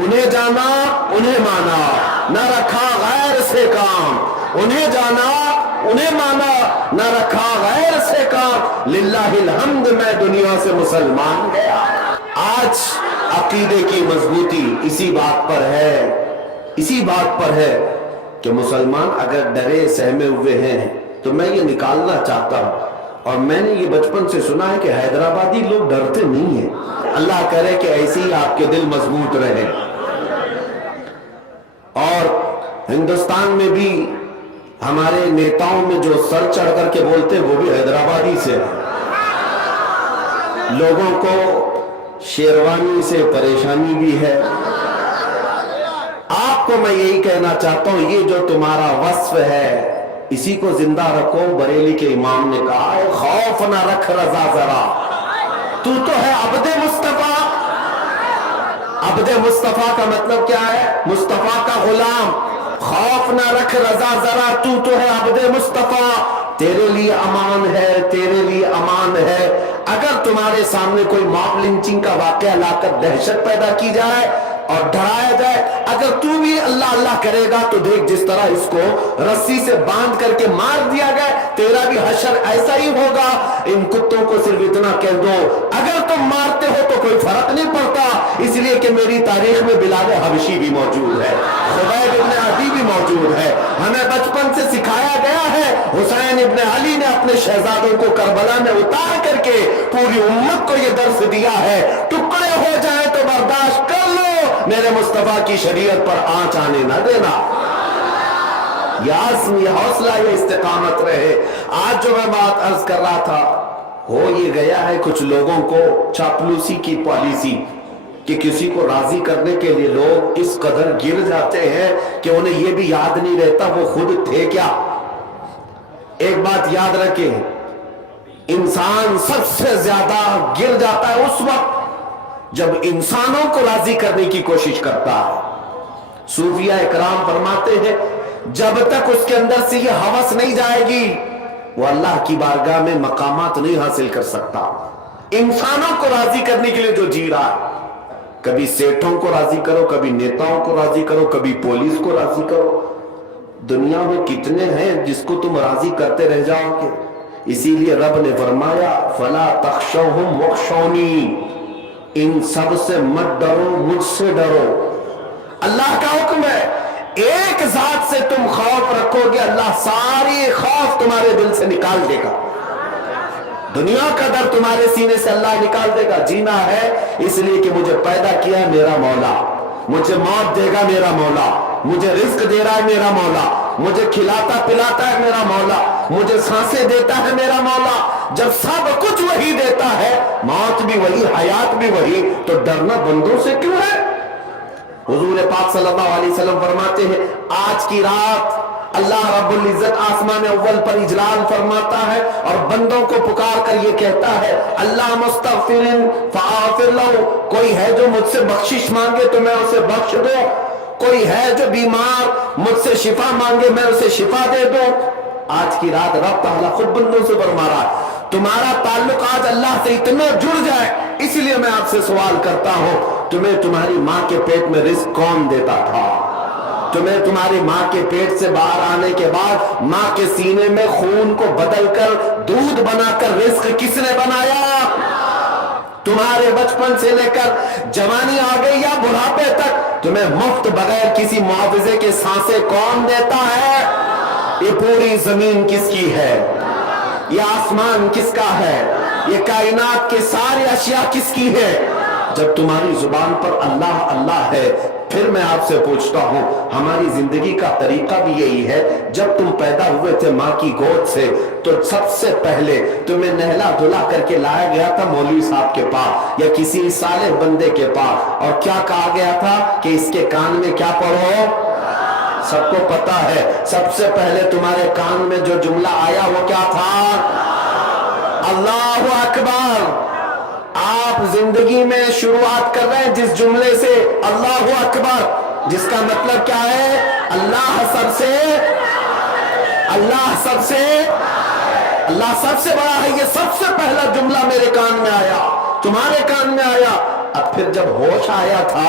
انہیں جانا انہیں مانا، نہ رکھا غیر سے کام، انہیں جانا انہیں مانا، نہ رکھا غیر سے کام، للہ الحمد میں دنیا سے مسلمان گیا۔ آج عقیدے کی مضبوطی اسی بات پر ہے کہ مسلمان اگر ڈرے سہمے ہوئے ہیں تو میں یہ نکالنا چاہتا ہوں، اور میں نے یہ بچپن سے سنا ہے کہ حیدرآبادی لوگ ڈرتے نہیں ہیں۔ اللہ کرے کہ ایسے ہی آپ کے دل مضبوط رہے، اور ہندوستان میں بھی ہمارے نیتاؤں میں جو سر چڑھ کر کے بولتے ہیں وہ بھی حیدرآبادی سے ہیں۔ لوگوں کو شیروانی سے پریشانی بھی ہے۔ آپ کو میں یہی کہنا چاہتا ہوں، یہ جو تمہارا وصف ہے اسی کو زندہ رکھو۔ بریلی کے امام نے کہا ہے خوف نہ رکھ رضا ذرا، تو ہے عبد مصطفیٰ۔ عبد مصطفیٰ کا مطلب کیا ہے؟ مصطفیٰ کا غلام۔ خوف نہ رکھ رضا ذرا، تو ہے عبد مصطفیٰ، تیرے لیے امان ہے، تیرے لیے امان ہے۔ اگر تمہارے سامنے کوئی موب لنچنگ کا واقعہ لا کر دہشت پیدا کی جائے اور ڈرایا جائے، اگر تو بھی اللہ اللہ کرے گا تو دیکھ جس طرح اس کو رسی سے باندھ کر کے مار دیا گیا، تیرا بھی حشر ایسا ہی ہوگا۔ ان کتوں کو صرف اتنا کہہ دو اگر تم مارتے ہو تو کوئی فرق نہیں پڑتا، اس لیے کہ میری تاریخ میں بلال حبشی بھی موجود ہے، خبیب ابن عدی بھی موجود ہے۔ ہمیں بچپن سے سکھایا گیا ہے، حسین ابن علی نے اپنے شہزادوں کو کربلا میں اتار کر کے پوری امت کو یہ درس دیا ہے، ٹکڑے ہو جائیں تو برداشت کر لو، میرے مصطفیٰ کی شریعت پر آنچ آنے نہ دینا۔ یہ عزم، یہ حوصلہ، یہ استقامت رہے۔ آج جو میں بات عرض کر رہا تھا، ہو یہ گیا ہے کچھ لوگوں کو چاپلوسی کی پالیسی کہ کسی کو راضی کرنے کے لیے لوگ اس قدر گر جاتے ہیں کہ انہیں یہ بھی یاد نہیں رہتا وہ خود تھے کیا۔ ایک بات یاد رکھیں، انسان سب سے زیادہ گر جاتا ہے اس وقت جب انسانوں کو راضی کرنے کی کوشش کرتا ہے۔ صوفیہ اکرام فرماتے ہیں جب تک اس کے اندر سے یہ ہوس نہیں جائے گی وہ اللہ کی بارگاہ میں مقامات نہیں حاصل کر سکتا۔ انسانوں کو راضی کرنے کے لیے جو جی رہا ہے، کبھی سیٹھوں کو راضی کرو، کبھی نیتاؤں کو راضی کرو، کبھی پولیس کو راضی کرو، دنیا میں کتنے ہیں جس کو تم راضی کرتے رہ جاؤ گے۔ اسی لیے رب نے فرمایا فلا تخشوہم واخشونی، ان سب سے مت ڈرو، مجھ سے ڈرو۔ اللہ کا حکم ہے ایک ذات سے تم خوف رکھو گے، اللہ ساری خوف تمہارے دل سے نکال دے گا، دنیا کا ڈر تمہارے سینے سے اللہ نکال دے گا۔ جینا ہے اس لیے کہ مجھے پیدا کیا ہے میرا مولا، مجھے موت دے گا میرا مولا، مجھے رزق دے رہا ہے میرا مولا، مجھے کھلاتا پلاتا ہے میرا مولا، مجھے سانسیں دیتا ہے میرا مولا۔ جب سب کچھ وہی دیتا ہے، موت بھی وہی، حیات بھی وہی، تو ڈرنا بندوں سے کیوں ہے؟ حضور پاک صلی اللہ علیہ وسلم فرماتے ہیں آج کی رات اللہ رب العزت آسمان اول پر اجلال فرماتا ہے اور بندوں کو پکار کر یہ کہتا ہے اللہ مستغفرن فاغفر لہ، کوئی ہے جو مجھ سے بخشش مانگے تو میں اسے بخش دوں، کوئی ہے جو بیمار مجھ سے شفا مانگے میں اسے شفا دے دوں۔ آج کی رات رب تعالیٰ خود بندوں سے فرما رہا ہے تمہارا تعلق آج اللہ سے اتنا جڑ جائے۔ اس لیے میں آپ سے سوال کرتا ہوں تمہیں تمہاری ماں کے پیٹ میں رزق کون دیتا تھا؟ تمہیں تمہاری ماں کے پیٹ سے باہر آنے کے بعد ماں کے سینے میں خون کو بدل کر دودھ بنا کر رزق کس نے بنایا؟ تمہارے بچپن سے لے کر جوانی آ گئی یا بڑھاپے تک تمہیں مفت بغیر کسی معاوضے کے سانسیں کون دیتا ہے؟ یہ پوری زمین کس کی ہے؟ یہ آسمان کس کا ہے؟ یہ کائنات کے سارے اشیاء کس کی ہے؟ جب تمہاری زبان پر اللہ اللہ ہے، پھر میں آپ سے پوچھتا ہوں ہماری زندگی کا طریقہ بھی یہی ہے۔ جب تم پیدا ہوئے تھے ماں کی گود سے تو سب سے پہلے تمہیں نہلا دھلا کر کے لایا گیا تھا مولوی صاحب کے پاس یا کسی صالح بندے کے پاس، اور کیا کہا گیا تھا کہ اس کے کان میں کیا پڑھو؟ سب کو پتا ہے سب سے پہلے تمہارے کان میں جو جملہ آیا وہ کیا تھا؟ اللہ اکبر۔ آپ زندگی میں شروعات کر رہے ہیں جس جملے سے اللہ اکبر، جس کا مطلب کیا ہے؟ اللہ سب سے بڑا ہے۔ یہ سب سے پہلا جملہ میرے کان میں آیا، تمہارے کان میں آیا۔ اب پھر جب ہوش آیا تھا